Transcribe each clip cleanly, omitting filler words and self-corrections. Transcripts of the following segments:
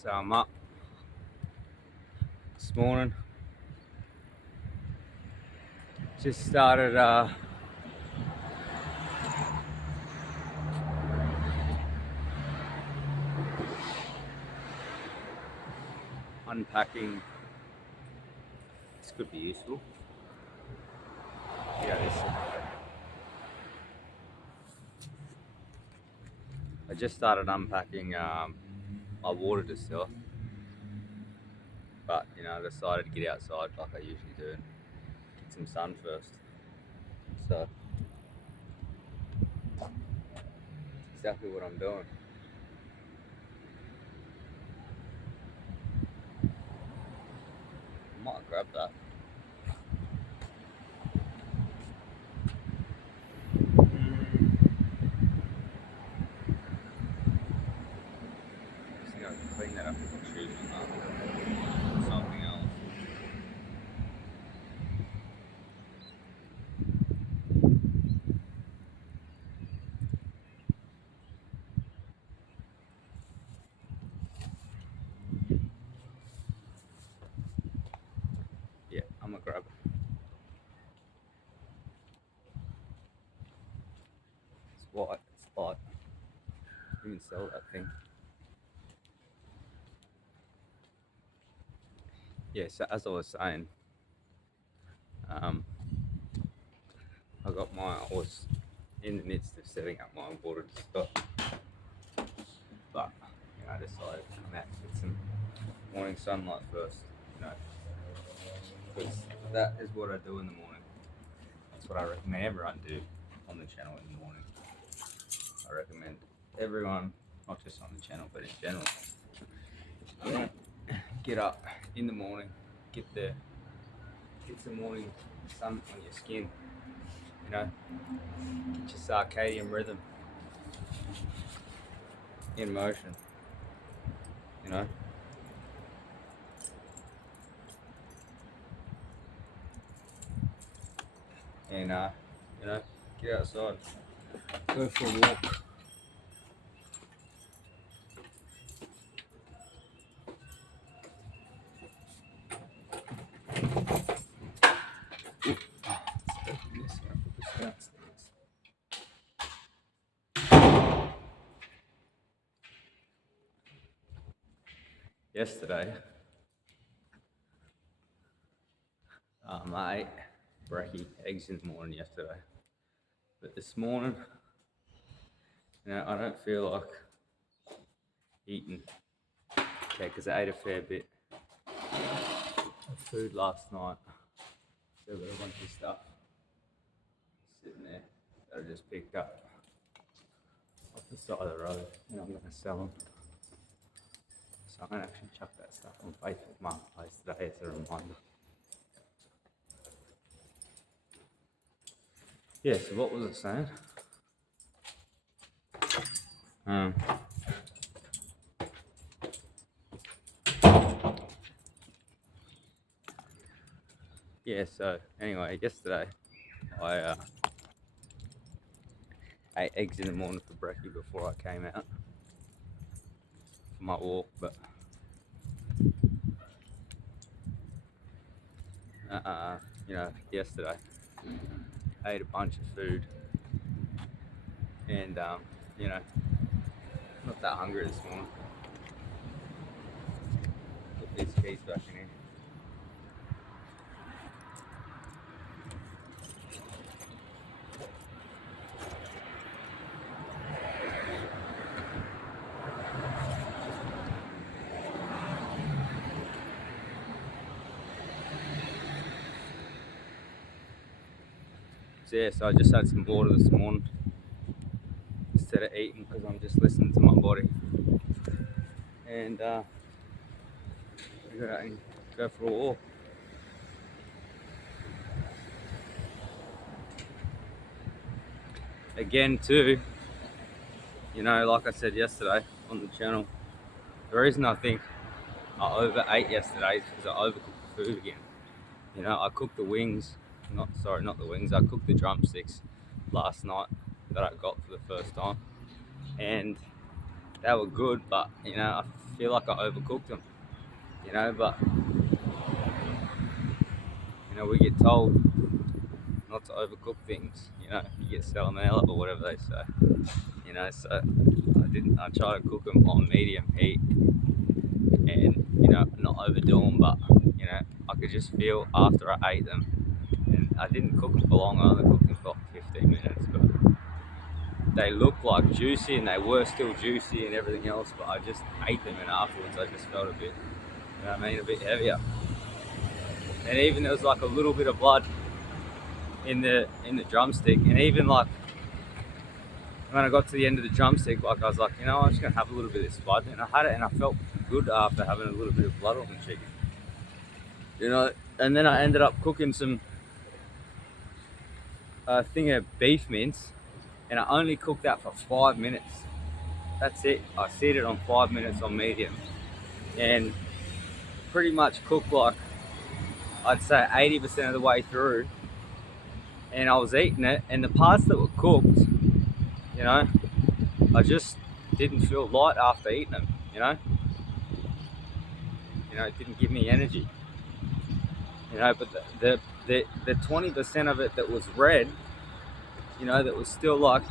So I'm up this morning. Just started unpacking. This could be useful. Yeah, I just started unpacking my water distiller, but I decided to get outside like I usually do and get some sun first. So exactly what I'm doing. I might grab that. Just think I can clean that up with my shoes on that. Something else. Yeah, I'm gonna grab it. It's white. It's light. You can sell that thing. Yeah, so as I was saying, um, I was in the midst of setting up my water stock, but I decided to come out and get some morning sunlight first, because that is what I do in the morning. That's what I recommend everyone do on the channel in the morning. I recommend everyone, not just on the channel, but in general, get up in the morning, get some morning sun on your skin, get your circadian rhythm in motion, you know. And get outside, go for a walk. Yesterday, I ate brekkie eggs in the morning yesterday, but this morning, I don't feel like eating. Okay, because I ate a fair bit of food last night. So I've got a bunch of stuff sitting there that I just picked up off the side of the road, and I'm going to sell them. So I'm going to actually chuck that stuff on Facebook Marketplace today as a reminder. Yeah, so what was it saying? Yeah, so anyway, yesterday I ate eggs in the morning for brekkie before I came out for my walk, but yesterday I ate a bunch of food and not that hungry this morning. Put these keys back in here. So yeah, so I just had some water this morning instead of eating because I'm just listening to my body. And go out and go for a walk. Again too, like I said yesterday on the channel, the reason I think I overate yesterday is because I overcooked the food again. I cooked the wings, not the wings, I cooked the drumsticks last night that I got for the first time. And they were good, but feel like I overcooked them, you know, but, you know, we get told not to overcook things, you know, you get salmonella or whatever they say, you know, so I try to cook them on medium heat and, you know, not overdo them, but, you know, I could just feel after I ate them, and I didn't cook them for long, I only cooked them for 15 minutes, but they looked like juicy and they were still juicy and everything else, but I just ate them and afterwards I just felt a bit, you know what I mean, a bit heavier. And even there was like a little bit of blood in the drumstick, and even like when I got to the end of the drumstick, like I was like, you know, I'm just gonna have a little bit of this blood, and I had it and I felt good after having a little bit of blood on the chicken, you know. And then I ended up cooking some thing of beef mince, and I only cooked that for 5 minutes. That's it. I seared it on 5 minutes on medium, and pretty much cooked like, I'd say 80% of the way through. And I was eating it, and the parts that were cooked, you know, I just didn't feel light after eating them, you know. You know, it didn't give me energy, you know. But the 20% of it that was red, you know, that was still like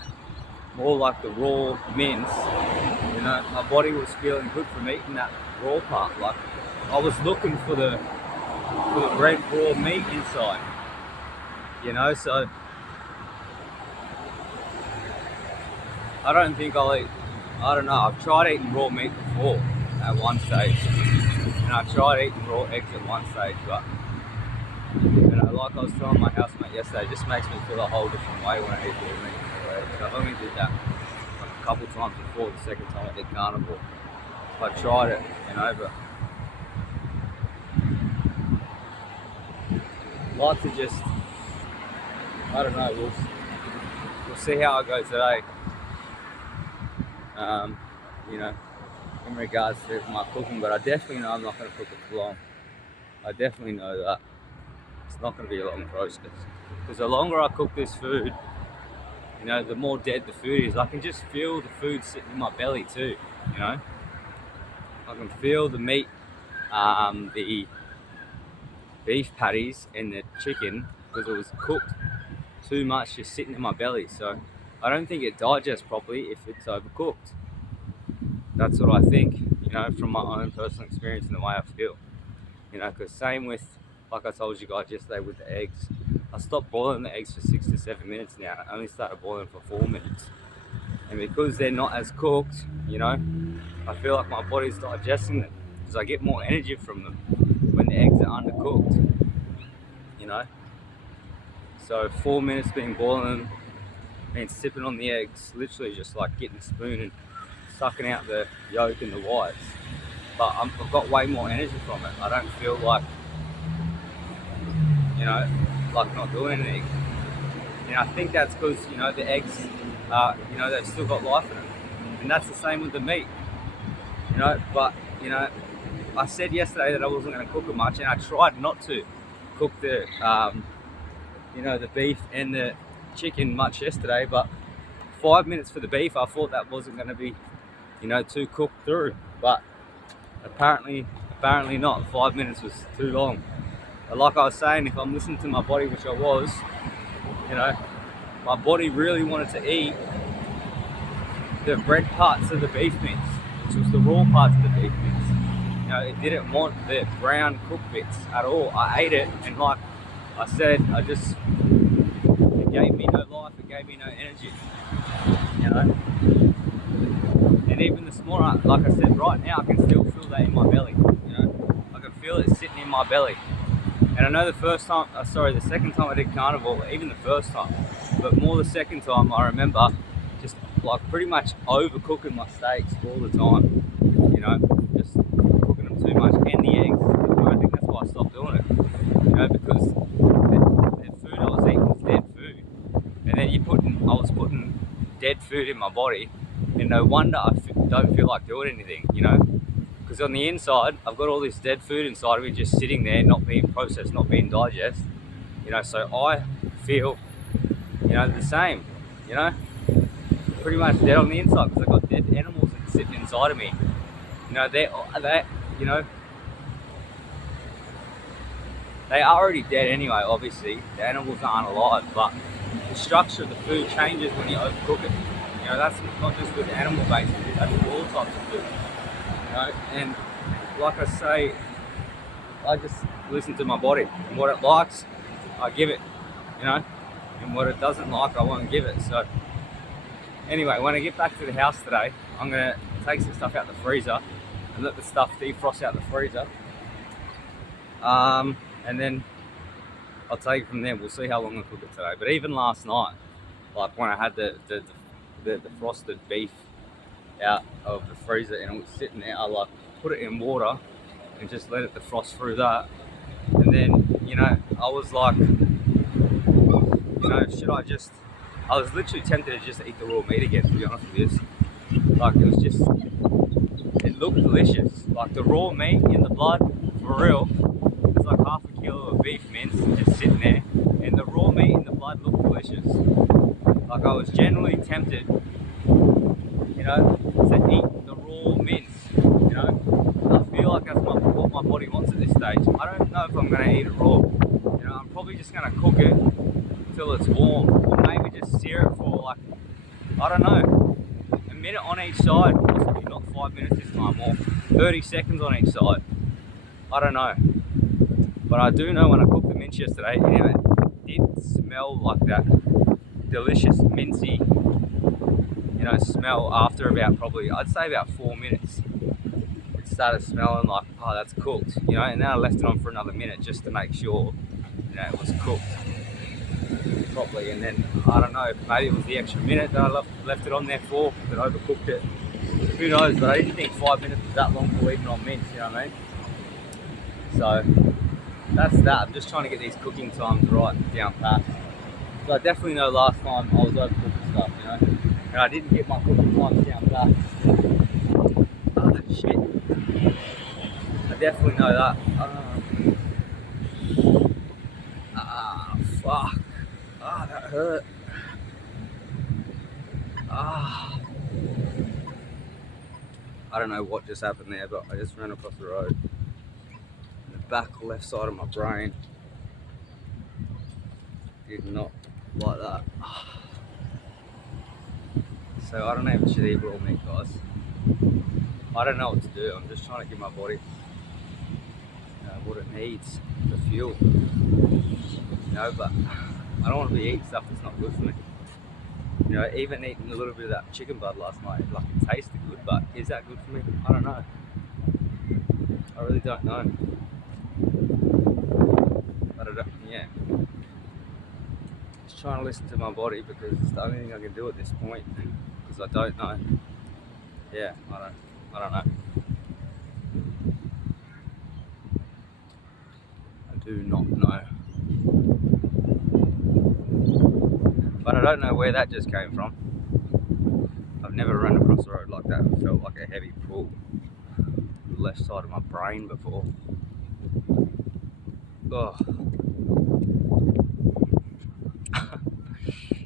more like the raw mince, you know, my body was feeling good from eating that raw part. Like I was looking for the red raw meat inside, you know. So I don't think I'll eat, I don't know, I've tried eating raw meat before at one stage, and I tried eating raw eggs at one stage, but, you know, like I was telling my housemate yesterday, it just makes me feel a whole different way when I eat raw meat. I've only did that like a couple times before. The second time I did carnivore, I tried it, you know, but like to just, I don't know, we'll see how it goes today, you know, in regards to my cooking. But I definitely know I'm not going to cook it for long. I definitely know that it's not going to be a long process, because the longer I cook this food, you know, the more dead the food is. I can just feel the food sitting in my belly too, you know. I can feel the meat, the beef patties and the chicken, because it was cooked too much, just sitting in my belly. So I don't think it digests properly if it's overcooked. That's what I think, you know, from my own personal experience and the way I feel, you know. Because same with, like I told you guys yesterday with the eggs, I stopped boiling the eggs for 6 to 7 minutes now. I only started boiling for 4 minutes, and because they're not as cooked, you know, I feel like my body's digesting them, because I get more energy from them when the eggs are undercooked, you know. So 4 minutes being boiling and sipping on the eggs, literally just like getting a spoon and sucking out the yolk and the whites. But I've got way more energy from it. I don't feel like, you know, like not doing anything. And I think that's because, you know, the eggs, you know, they've still got life in them. And that's the same with the meat, you know. But, you know, I said yesterday that I wasn't going to cook it much, and I tried not to cook the, you know, the beef and the chicken much yesterday. But 5 minutes for the beef, I thought that wasn't going to be, you know, too cooked through. But apparently not. 5 minutes was too long. But like I was saying, if I'm listening to my body, which I was, you know, my body really wanted to eat the red parts of the beef mince, which was the raw parts of the beef mince. You know, it didn't want the brown cooked bits at all. I ate it, and like I said, it gave me no life, it gave me no energy, you know. And even this morning, like I said, right now I can still feel that in my belly, you know. I can feel it sitting in my belly. And I know the second time I did carnivore, even the first time, but more the second time, I remember just like pretty much overcooking my steaks all the time, you know, just cooking them too much. And the eggs, I think that's why I stopped doing it, you know, because the food I was eating was dead food. And then I was putting dead food in my body, and no wonder I don't feel like doing anything, you know. Because on the inside, I've got all this dead food inside of me just sitting there, not being processed, not being digested, you know. So I feel, you know, the same, you know, pretty much dead on the inside, because I've got dead animals sitting inside of me, You know, you know, they are already dead anyway, obviously. The animals aren't alive, but the structure of the food changes when you overcook it. You know, that's not just with animal-based food, that's with all types of food. You know, and like I say, I just listen to my body. And what it likes, I give it, you know, and what it doesn't like, I won't give it. So anyway, when I get back to the house today, I'm gonna take some stuff out the freezer and let the stuff defrost out the freezer. And then I'll take it from there. We'll see how long I cook it today. But even last night, like when I had the frosted beef out of the freezer and it was sitting there, I like put it in water and just let it defrost through that. And then, you know, I was like, you know, I was literally tempted to just eat the raw meat again, to be honest with you. Like, it looked delicious. Like the raw meat in the blood, for real, it's like half a kilo of beef mince just sitting there, and the raw meat in the blood looked delicious. Like I was genuinely tempted, you know, to eat the raw mince, you know. I feel like that's what my body wants at this stage. I don't know if I'm going to eat it raw. You know, I'm probably just going to cook it till it's warm, or maybe just sear it for like, I don't know, a minute on each side, possibly not 5 minutes this time, or 30 seconds on each side. I don't know. But I do know when I cooked the mince yesterday, you know, it did smell like that delicious mincy, you know, smell after about probably, I'd say about 4 minutes. It started smelling like, oh, that's cooked, you know, and then I left it on for another minute just to make sure, you know, it was cooked properly. And then, I don't know, maybe it was the extra minute that I left it on there for that overcooked it. Who knows, but I didn't think 5 minutes was that long for eating on mince, you know what I mean? So, that's that. I'm just trying to get these cooking times right down pat. So I definitely know last time I was overcooking stuff, you know, and I didn't get my cooking times down pat. Ah, shit. I definitely know that. Fuck. That hurt. I don't know what just happened there, but I just ran across the road. The back left side of my brain did not like that. So I don't know if I should eat raw meat, guys. I don't know what to do. I'm just trying to give my body what it needs for fuel. You know, but I don't want to be eating stuff that's not good for me. You know, even eating a little bit of that chicken blood last night, like it tasted good, but is that good for me? I don't know. I really don't know. But yeah. Just trying to listen to my body because it's the only thing I can do at this point. Because I don't know. Yeah, I don't know. I do not know. But I don't know where that just came from. I've never run across the road like that and felt like a heavy pull on the left side of my brain before. Oh.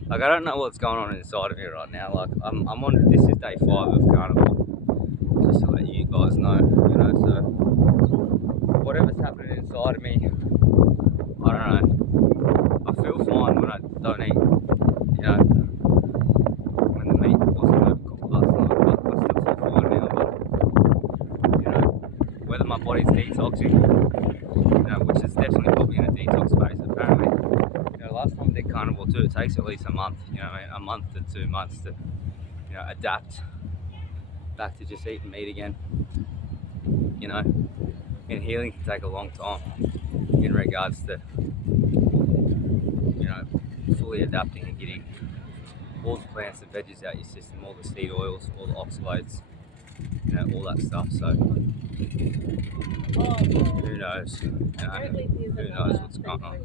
Like I don't know what's going on inside of me right now. Like I'm on, this is day 5 of carnival. Just to let you guys know, you know, so whatever's happening inside of me, I don't know. I feel fine when I don't eat, you know, when the meat wasn't overcooked last night, but I still feel fine now. But, you know, whether my body's detoxing, you know, which is definitely probably in a detox phase apparently. You know, last time I did carnival too, it takes at least a month, you know, a month to 2 months to, you know, adapt back to just eating meat again. You know, and healing can take a long time in regards to, you know, fully adapting and getting all the plants and veggies out your system, all the seed oils, all the oxalates, you know, all that stuff. So who knows? You know, who knows what's going on?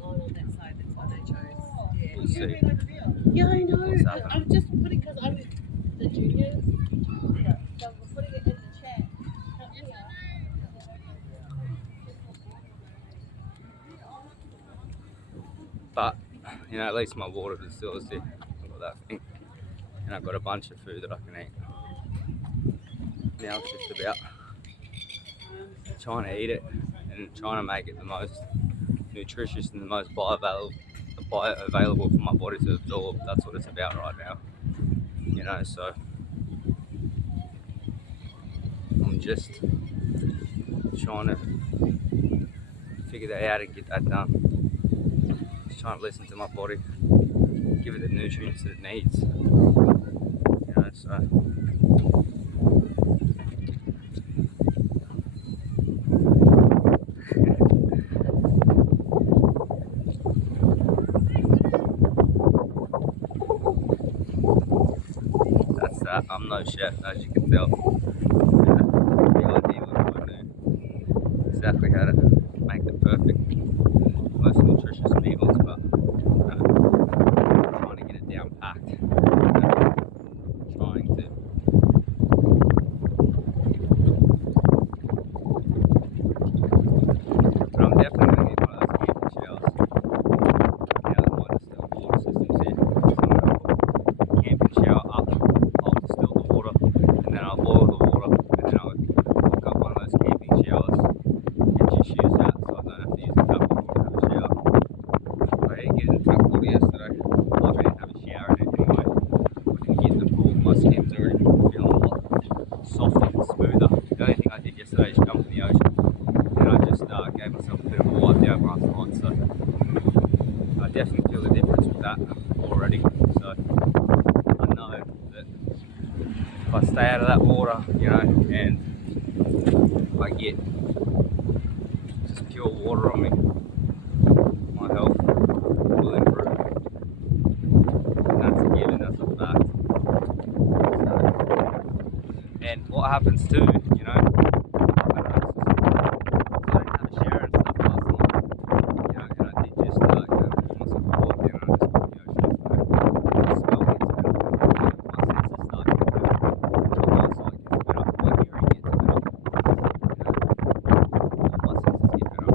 We'll see. Yeah, I know. What's happening? I'm just putting, because I'm the juniors. Yeah, so we're putting it in the chat. But, you know, at least my water distiller is here. I've got that thing. And I've got a bunch of food that I can eat. Now it's just about trying to eat it and trying to make it the most nutritious and the most bioavailable for my body to absorb. That's what it's about right now. You know, so I'm just trying to figure that out and get that done. Just trying to listen to my body, give it the nutrients that it needs. You know, so that's that. I'm no chef, as you can tell. The idea what I do, exactly how to make the perfect, most nutritious meals, but trying to get it down packed. Trying to. But I'm definitely going to get one of those camping showers. Now that my distilled water system's here. So I'm going to put camping shower up. I'll distill the water, and then I'll boil the water, and then I'll hook up one of those camping showers and just use that, so I don't have to use the tap water to have a shower. I didn't get in the tap water yesterday. I didn't have a shower in it anyway. I didn't get in the pool. My skin's already feeling a lot softer and smoother. The only thing I did yesterday is jump in the ocean, and I just gave myself a bit of a wipe down last night, so I definitely feel the difference with that already. So I know that if I stay out of that water, you know, and I get just pure water on me, my health will improve. And that's a given, that's a fact. So, and what happens too, you know, I didn't have a shower and stuff last night, you know, and I did just, you know, give myself a walk down and I just got in the ocean yesterday. The smell gets better, my senses start getting better, my eyesight gets better, my hearing gets better, you know, all my senses get better, but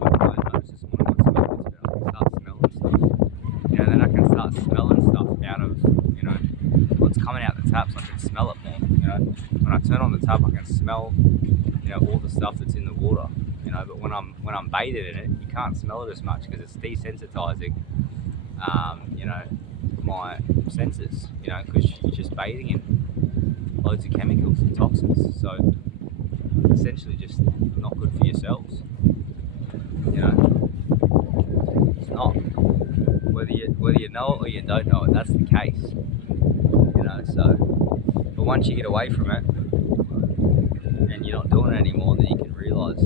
I noticed this morning my smell gets better, I can start smelling stuff, you know, then I can start smelling stuff out of, you know, what's coming out the taps, I can smell it more, you know. When I turn on the tap, I can smell, you know, all the stuff that's in the water, you know. But when I'm bathed in it, you can't smell it as much because it's desensitizing, you know, my senses, you know, because you're just bathing in loads of chemicals and toxins. So it's essentially just not good for yourselves, you know. It's not. Whether you know it or you don't know it, that's the case, you know. So, but once you get away from it and you're not doing it anymore, then you can realise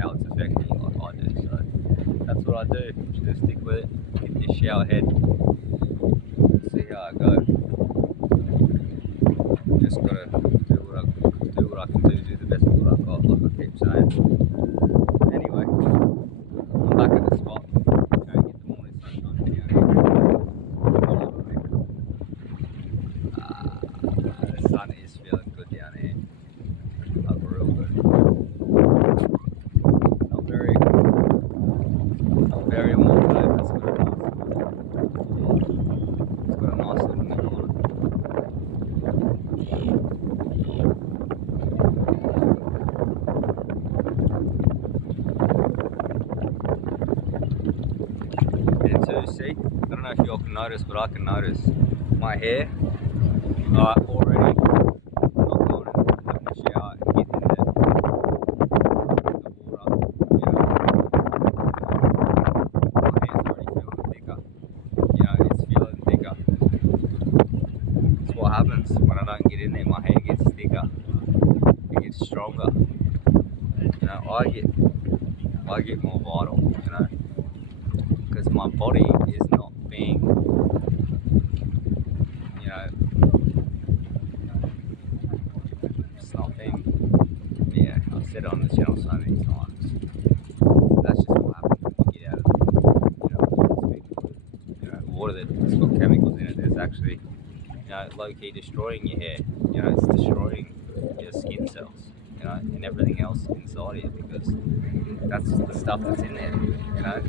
how it's affecting you like I do. So that's what I do. I'm just going to stick with it, get this shower head, see how I go. Just got to do what I can do the best with what I've got, like I keep saying. Anyway, I'm back at the spot. Go and get the morning sunshine down here. The sun is feeling good down here. Like real good. Not very warm today, but it's got a nice little nip on it. And too, see, I don't know if y'all can notice, but I can notice my hair, already not going and having a shower and getting in the water, you know, my hair's already feeling thicker, you know, it's feeling thicker. It's what happens when I don't get in there, my hair gets thicker, it gets stronger, you know, I get more vital, you know, because my body is not being, you know, it's not being, yeah, I've said it on the channel so many times. That's just what happens when you get out of it. You know, water that's got chemicals in it is actually, you know, low-key destroying your hair. You know, it's destroying your skin cells, you know, and everything else inside of you because that's the stuff that's in there, you know.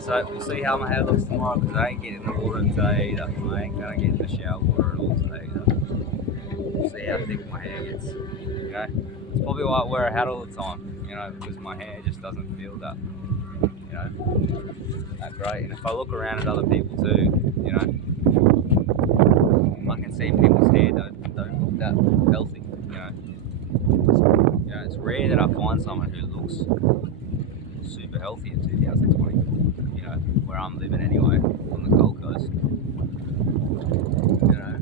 So we'll see how my hair looks tomorrow because I ain't getting in the water today either. I ain't gonna get in the shower water at all today either. you'll see how thick my hair gets. You know, it's probably why I wear a hat all the time. You know, because my hair just doesn't feel that, you know, that great. And if I look around at other people too, you know, I can see people's hair don't look that healthy. You know, it's rare that I find someone who looks super healthy in 2020. You know, where I'm living anyway, on the Gold Coast. You know,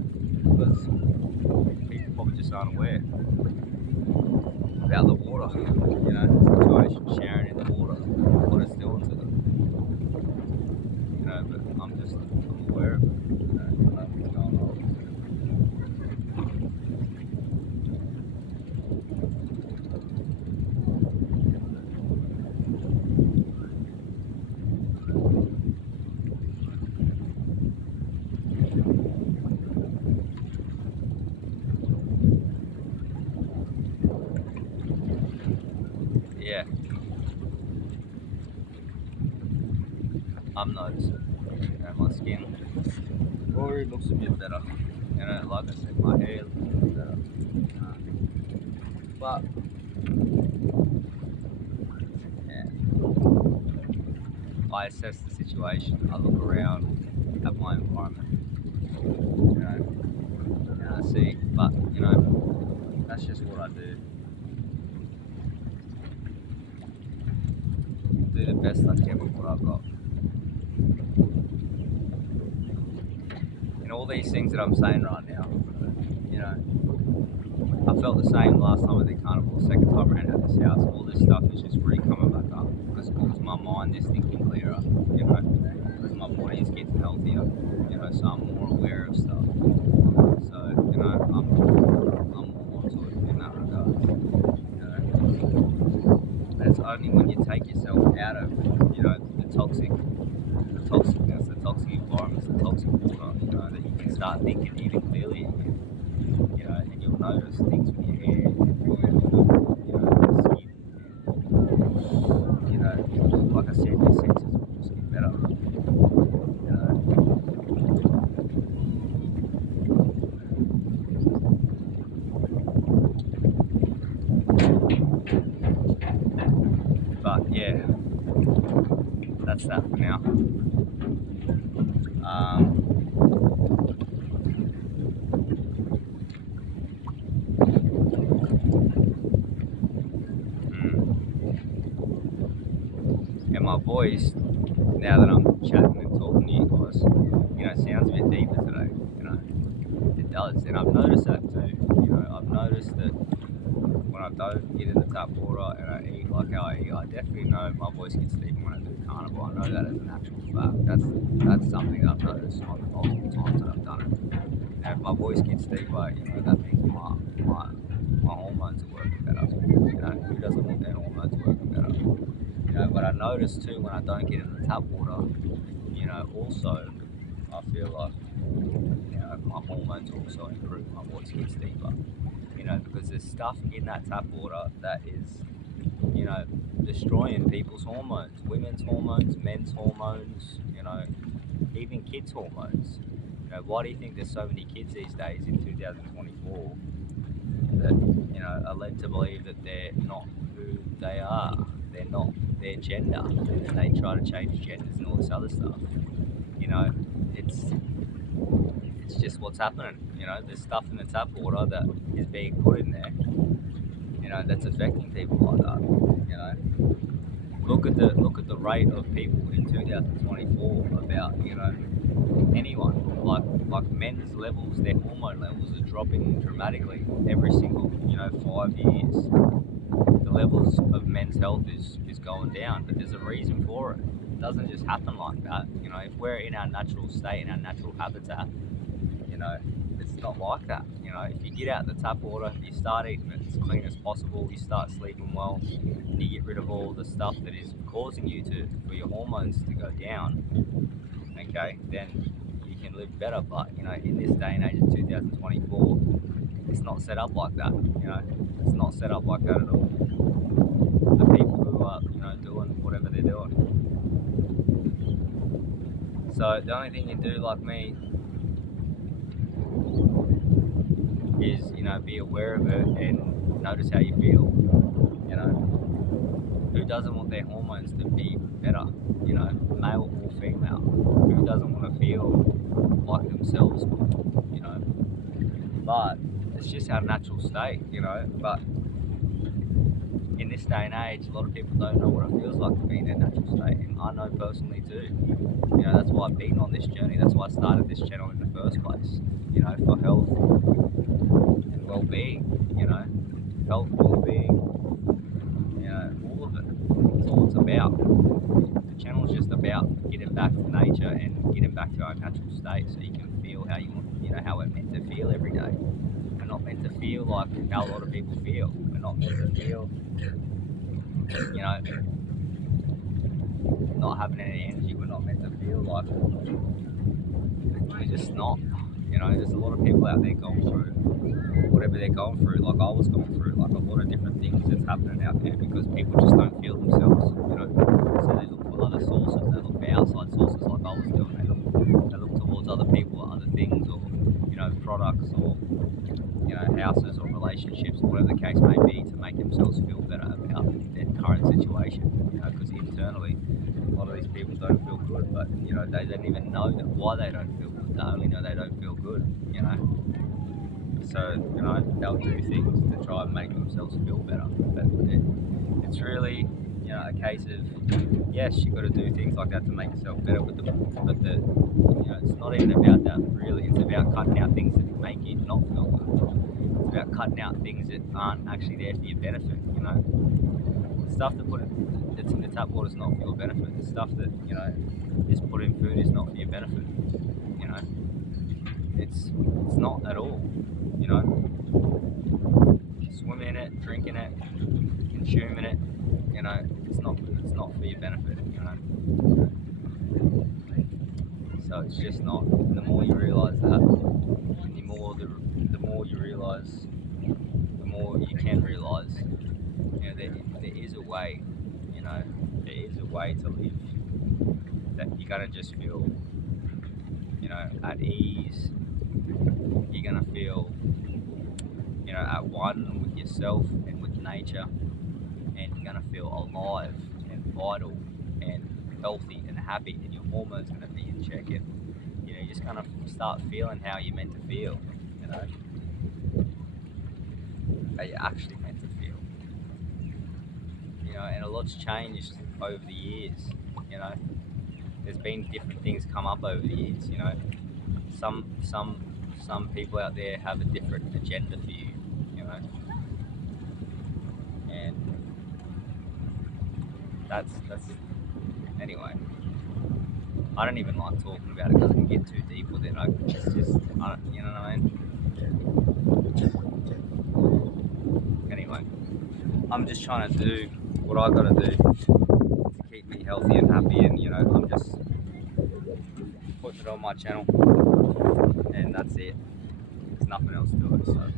because people probably just aren't aware about the water. You know, the situation sharing in the water, what it's doing to them. You know, but I'm aware of it. You know, I know what's going on. Yeah, I'm noticing. You know, my skin already looks a bit better. You know, like I said, my hair looks a bit better. But yeah, I assess the situation. I look around at my environment. You know, and I see. But you know, that's just what I do. Do the best I can with what I've got. And all these things that I'm saying right now, you know, I felt the same last time at the carnival, the second time around at this house. All this stuff is just re-coming back up because my mind is thinking clearer, you know, because my body is getting healthier, you know, so I'm more aware of stuff. So, you know, I'm more onto it in that regard, you know. But it's only when you take yourself out of, you know, the toxicness, the toxic environments, the toxic water, you know, that you can start thinking even clearly again, you know, and you'll notice things with your hair, you know, your skin, you know, like I said, your senses will just get better, you know. But yeah, that's that for now. And my voice, now that I'm chatting and talking to you guys, you know, sounds a bit deeper today, you know, it does. And I've noticed that too, you know, I've noticed that when I don't get in the tap water and I eat like how I eat, I definitely know my voice gets deeper when I do carnival. I know that as an actual fact. That's something that I've noticed on multiple times that I've done it. And if my voice gets deeper, you know, that means my hormones are working better. You know, who doesn't want their hormones working better? You know, but I notice too when I don't get in the tap water, you know, also I feel like, you know, my hormones also improve, my voice gets deeper. You know, because there's stuff in that tap water that is, you know, destroying people's hormones, women's hormones, men's hormones, you know, even kids' hormones. You know, why do you think there's so many kids these days in 2024 that, you know, are led to believe that they're not who they are? They're not their gender, and they try to change genders and all this other stuff. You know, it's just what's happening. You know, there's stuff in the tap water that is being put in there, you know, that's affecting people like that. You know, look at the rate of people in 2024 about, you know, anyone, like men's levels, their hormone levels are dropping dramatically every single, you know, 5 years. The levels of men's health is going down, but there's a reason for it. It doesn't just happen like that. You know, if we're in our natural state, in our natural habitat, you know, it's not like that. You know, if you get out the tap water, you start eating it as clean as possible, you start sleeping well, and you get rid of all the stuff that is causing you for your hormones to go down, okay, then you can live better. But, you know, in this day and age of 2024, it's not set up like that. You know, it's not set up like that at all. The people who are, you know, doing whatever they're doing. So the only thing you do, like me, is, be aware of it and notice how you feel. Who doesn't want their hormones to be better? Male or female? Who doesn't want to feel like themselves? But it's just our natural state. But in this day and age, a lot of people don't know what it feels like to be in their natural state, and I know personally too. That's why I've been on this journey. That's why I started this channel in the first place. For health and well-being. Health, well-being. All of it. It's all it's about. The channel is just about getting back to nature and getting back to our natural state, so you can feel how you want. How we're meant to feel every day. We're not meant to feel like how a lot of people feel. We're not meant to feel, not having any energy. We're not meant to feel like we're just not. There's a lot of people out there going through whatever they're going through, like I was going through, like a lot of different things that's happening out there because people just don't feel themselves, So they look for other sources, they look for outside sources like I was doing. They look towards other people or other things or, products or, houses or relationships or whatever the case may be to make themselves feel better about their current situation, because internally a lot of these people don't feel good, but, they don't even know why they don't feel good. They only know they don't feel good, So, they'll do things to try and make themselves feel better. But it's really, a case of, yes, you've got to do things like that to make yourself better. But it's not even about that really. It's about cutting out things that make you not feel good. It's about cutting out things that aren't actually there for your benefit. The stuff that's in the tap water is not for your benefit. The stuff that is put in food is not for your benefit. It's not at all. Swimming in it, drinking it, consuming it, it's not for your benefit, So it's just not. And the more you realise that, and the more you realise, the more you can realise, there is a way, there is a way to live that you're gonna just feel, at ease. You're gonna feel, at one with yourself and with nature, and you're gonna feel alive and vital and healthy and happy, and your hormones gonna be in check, and you're just gonna start feeling how you're meant to feel, how you're actually meant to feel, and a lot's changed over the years, There's been different things come up over the years, Some people out there have a different agenda for you, and that's anyway. I don't even like talking about it because I can get too deep with it. It's just, you know what I mean? Anyway, I'm just trying to do what I gotta do to keep me healthy and happy, and I'm just putting it on my channel, and that's it. There's nothing else to it, so.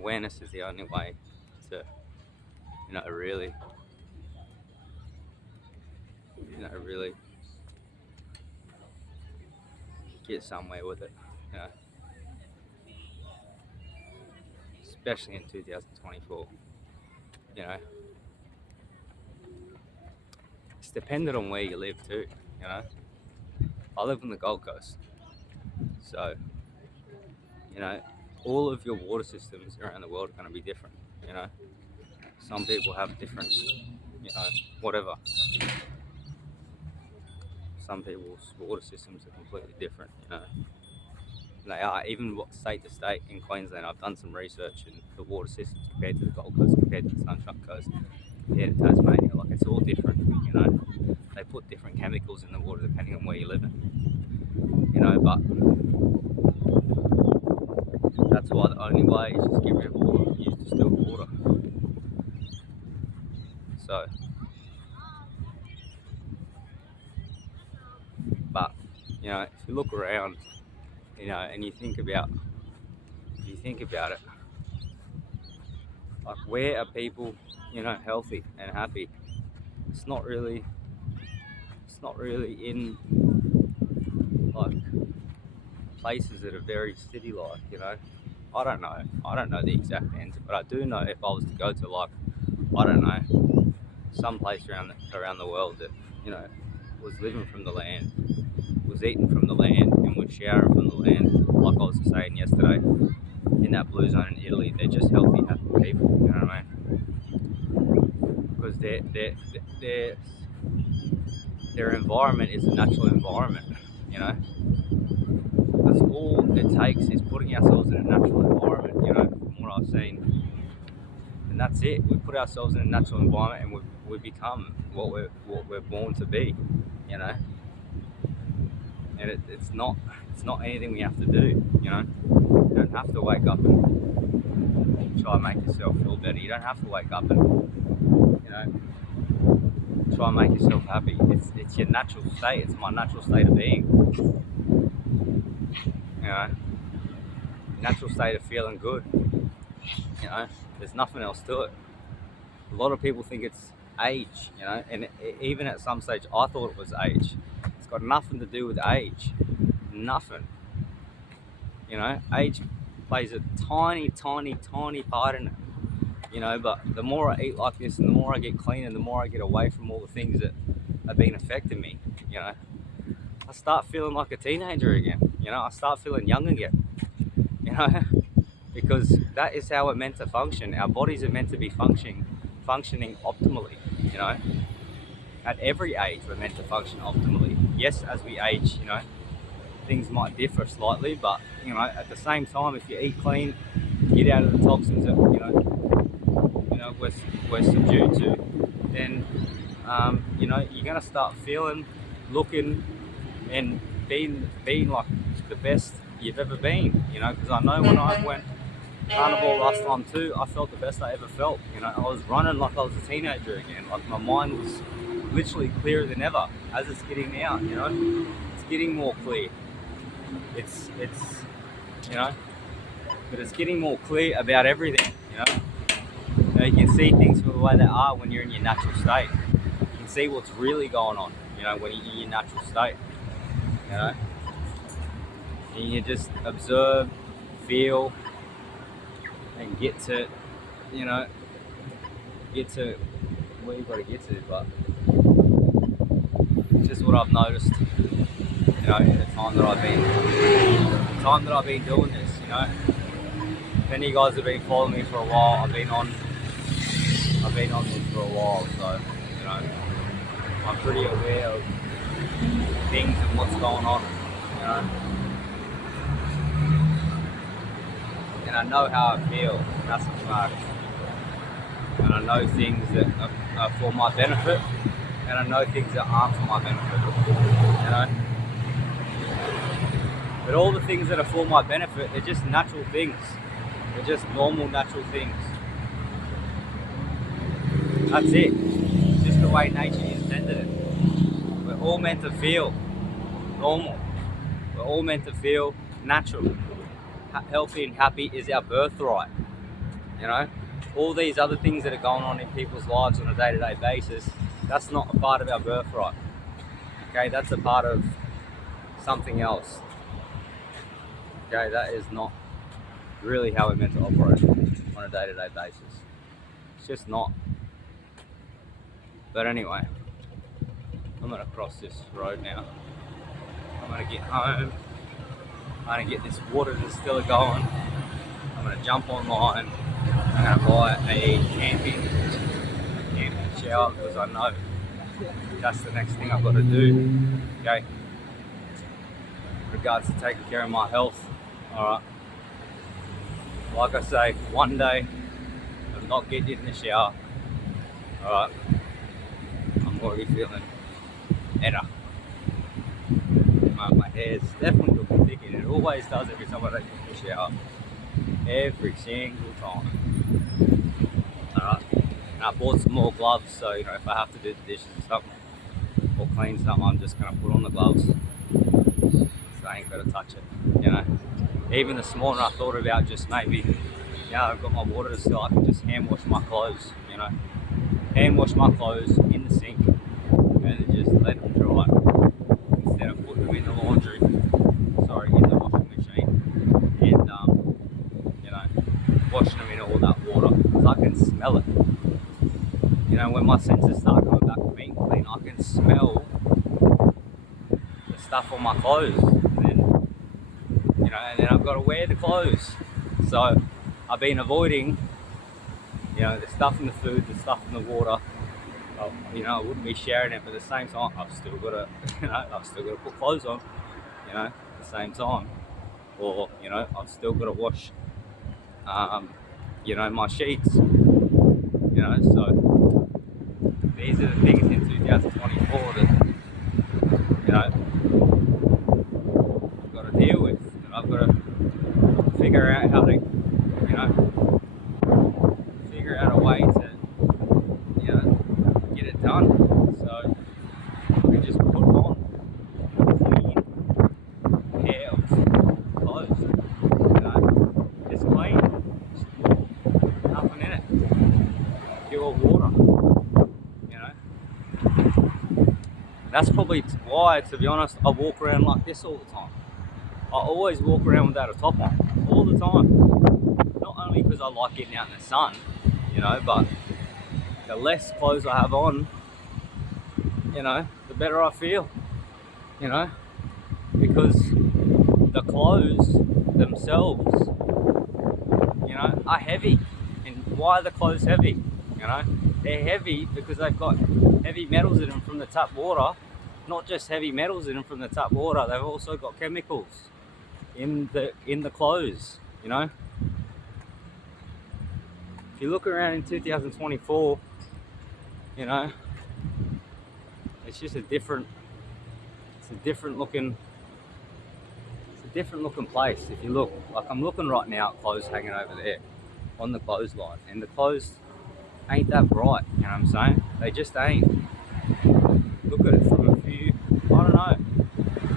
awareness is the only way to, really, really get somewhere with it, you know, especially in 2024, you know. It's dependent on where you live too, you know. I live on the Gold Coast, so, you know, all of your water systems around the world are going to be different, you know. Some people have different, whatever. Some people's water systems are completely different, you know. They are, even state to state in Queensland. I've done some research in the water systems compared to the Gold Coast, compared to the Sunshine Coast, compared to Tasmania. Like, it's all different, you know. They put different chemicals in the water depending on where you live in, you know. But that's why the only way is just get rid of water, use distilled water. So, but, you know, if you look around, you know, and you think about it, like, where are people, you know, healthy and happy? It's not really in, like, places that are very city-like, you know. I don't know the exact answer, but I do know if I was to go to, like, I don't know, some place around the world that, you know, was living from the land, was eating from the land, and was showering from the land, like I was saying yesterday, in that blue zone in Italy, they're just healthy, happy people, you know what I mean? Because their environment is a natural environment, you know. That's all it takes, is putting ourselves in a natural environment, you know, from what I've seen. And that's it. We put ourselves in a natural environment, and we become what we're born to be, you know. And it's not anything we have to do, you know. You don't have to wake up and try and make yourself feel better. You don't have to wake up and, you know, try and make yourself happy. It's your natural state. It's my natural state of being, you know. Natural state of feeling good, you know. There's nothing else to it. A lot of people think it's age, you know, and even at some stage I thought it was age. It's got nothing to do with age. Nothing. You know, age plays a tiny part in it, you know. But the more I eat like this, and the more I get clean, and the more I get away from all the things that have been affecting me, you know, I start feeling like a teenager again, you know. I start feeling young again, you know, because that is how we're meant to function. Our bodies are meant to be functioning optimally, you know. At every age we're meant to function optimally. Yes, as we age, you know, things might differ slightly, but, you know, at the same time, if you eat clean, get out of the toxins that, you know, we're subdued to, then, you know, you're going to start feeling, looking, and being like the best you've ever been, you know. Because I know when I went carnival last time too, I felt the best I ever felt, you know. I was running like I was a teenager again. Like, my mind was literally clearer than ever, as it's getting now, you know. It's getting more clear. It's you know, but it's getting more clear about everything, you know. You can see things for the way they are when you're in your natural state. You can see what's really going on, you know, when you're in your natural state, you know. And you just observe, feel, and get to, you know, where you've got to get to. But it's just what I've noticed, you know, in the time that I've been doing this, you know. If any of you guys have been following me for a while, I've been on this for a while, so, you know, I'm pretty aware of things and what's going on, you know. And I know how I feel. That's the fact. And I know things that are for my benefit, and I know things that aren't for my benefit, you know. But all the things that are for my benefit, they're just natural things. They're just normal, natural things. That's it. It's just the way nature intended it. We're all meant to feel normal. We're all meant to feel natural. Healthy and happy is our birthright. You know, all these other things that are going on in people's lives on a day-to-day basis, that's not a part of our birthright. Okay, that's a part of something else. Okay, that is not really how we're meant to operate on a day-to-day basis. It's just not. But anyway, I'm gonna cross this road now. I'm gonna get home. I'm gonna get this water distiller going. I'm gonna jump online. I'm gonna buy a camping shower because I know that's the next thing I've got to do. Okay. Regards to taking care of my health. Alright. Like I say, one day of not getting in the shower. Alright. I'm already feeling better. My hair's definitely looking thick, and it always does every time I take a shower. Every single time. Alright. And I bought some more gloves, so you know, if I have to do the dishes or something or clean something, I'm just gonna put on the gloves. So I ain't gotta touch it, you know. Even this morning I thought about just maybe, I've got my water still, I can just hand wash my clothes, you know. Hand wash my clothes in the sink and then just let them dry instead of putting them in the laundry, in the washing machine, and you know, washing them in all that water, because I can smell it. You know, when my senses start coming back to being clean, I can smell the stuff on my clothes, and then, you know, and then I've got to wear the clothes. So I've been avoiding, you know, the stuff in the food, the stuff in the water. You know, I wouldn't be sharing it, but at the same time, I've still got to, I've still got to put clothes on, you know, at the same time, or you know, I've still got to wash, you know, my sheets, you know. So these are the things in 2024 that, you know, I've got to deal with, and I've got to figure out how to, you know, figure out a way to, you know, get it done. So I can just put on a clean pair of clothes, you know, just clean, nothing in it, pure water, you know. That's probably why, to be honest, I walk around like this all the time. I always walk around without a top on, all the time. Not only because I like getting out in the sun, you know, but the less clothes I have on, you know, the better I feel, you know, because the clothes themselves, you know, are heavy. And why are the clothes heavy? You know, they're heavy because they've got heavy metals in them from the tap water. Not just heavy metals in them from the tap water, they've also got chemicals in the clothes, you know. If you look around in 2024, you know, it's just a different looking place. If you look, like I'm looking right now at clothes hanging over there on the clothesline, and the clothes ain't that bright, you know what I'm saying? They just ain't. Look at it from a few, I don't know,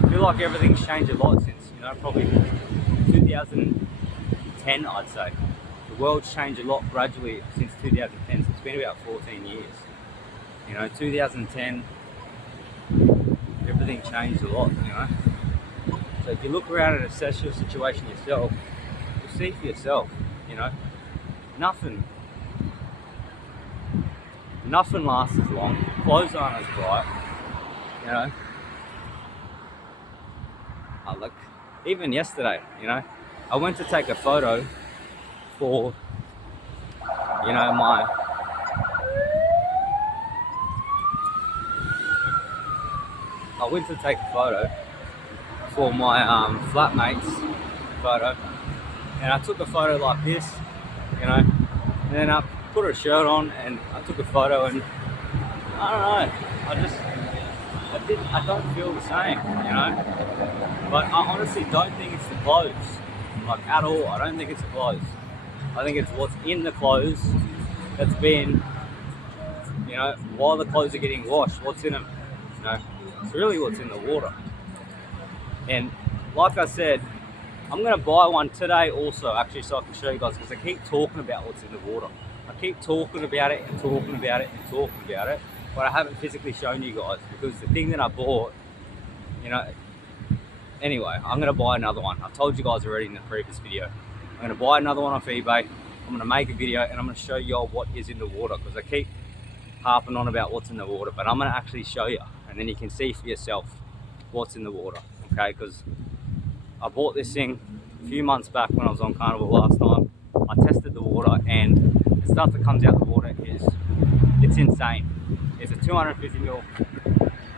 I feel like everything's changed a lot since, you know, probably 2010, I'd say. The world's changed a lot gradually since 2010, so it's been about 14 years. You know, 2010, everything changed a lot, you know. So if you look around and assess your situation yourself, you'll see for yourself, you know, nothing lasts as long. Clothes aren't as bright, you know. Look, even yesterday, you know, I went to take a photo for, you know, flatmate's photo, and I took a photo like this, you know, and then I put a shirt on and I took a photo, and I don't know, I don't feel the same, you know. But I honestly don't think it's the clothes, like at all. I don't think it's the clothes. I think it's what's in the clothes that's been, you know, while the clothes are getting washed, what's in them, you know. It's really what's in the water. And like I said, I'm gonna buy one today also, actually, so I can show you guys, because I keep talking about what's in the water. I keep talking about it and talking about it and talking about it, but I haven't physically shown you guys, because the thing that I bought, you know. Anyway, I'm gonna buy another one. I told you guys already in the previous video. I'm gonna buy another one off eBay. I'm gonna make a video and I'm gonna show y'all what is in the water, because I keep harping on about what's in the water, but I'm gonna actually show you, and then you can see for yourself what's in the water, okay? Because I bought this thing a few months back when I was on Carnival last time. I tested the water, and the stuff that comes out of the water it's insane. It's a 250ml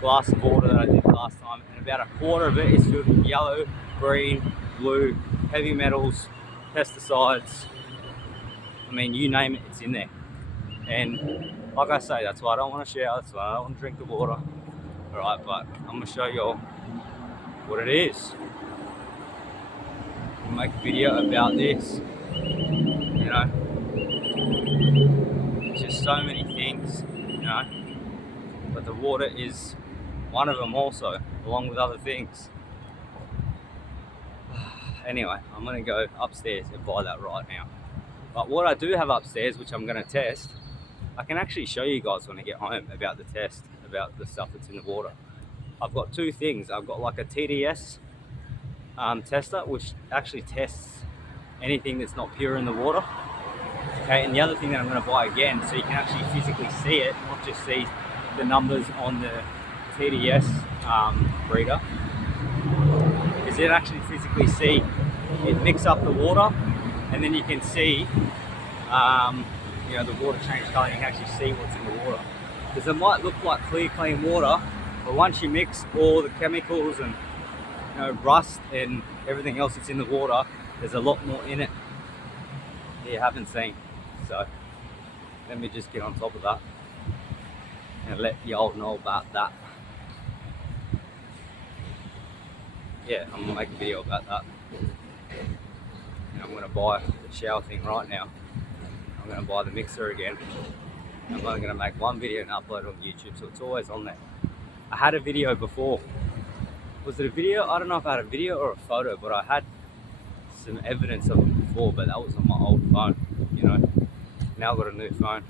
glass of water that I did last time, and about a quarter of it is filled with yellow, green, blue, heavy metals, pesticides. I mean, you name it, it's in there. And like I say, that's why I don't want to shower, that's why I don't want to drink the water. Alright, but I'm going to show you all what it is. I'll make a video about this. You know, it's just so many things, you know. But the water is one of them also, along with other things. Anyway, I'm going to go upstairs and buy that right now. But what I do have upstairs, which I'm going to test, I can actually show you guys when I get home about the test, about the stuff that's in the water. I've got two things. I've got like a TDS tester, which actually tests anything that's not pure in the water. Okay, and the other thing that I'm going to buy again, so you can actually physically see it, not just see the numbers on the TDS reader, is it actually physically see it mix up the water, and then you can see you know, the water change colour. You can actually see what's in the water, because it might look like clear, clean water, but once you mix all the chemicals and, you know, rust and everything else that's in the water, there's a lot more in it that you haven't seen. So let me just get on top of that and let y'all know about that. Yeah, I'm gonna make a video about that. And I'm gonna buy the shower thing right now. I'm gonna buy the mixer again. I'm only gonna make one video and upload it on YouTube, so it's always on there. I had a video before. Was it a video? I don't know if I had a video or a photo, but I had some evidence of it before, but that was on my old phone, you know. Now I've got a new phone.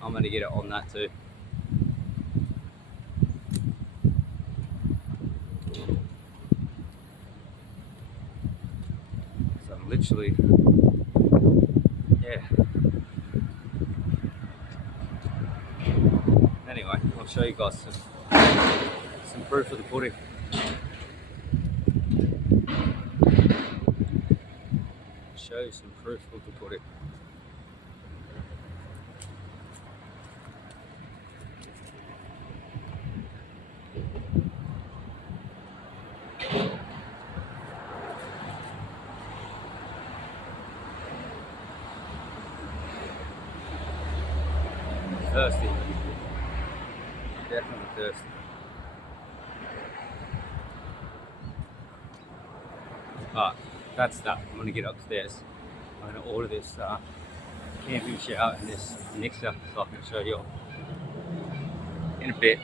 I'm gonna get it on that too. So I'm literally, yeah. Anyway, I'll show you guys some proof of the pudding. Show you some proof of the pudding. Thirsty. Definitely thirsty. Alright, that's that. I'm gonna get upstairs. I'm gonna order this camping shower and this mixer, so I can show you all in a bit.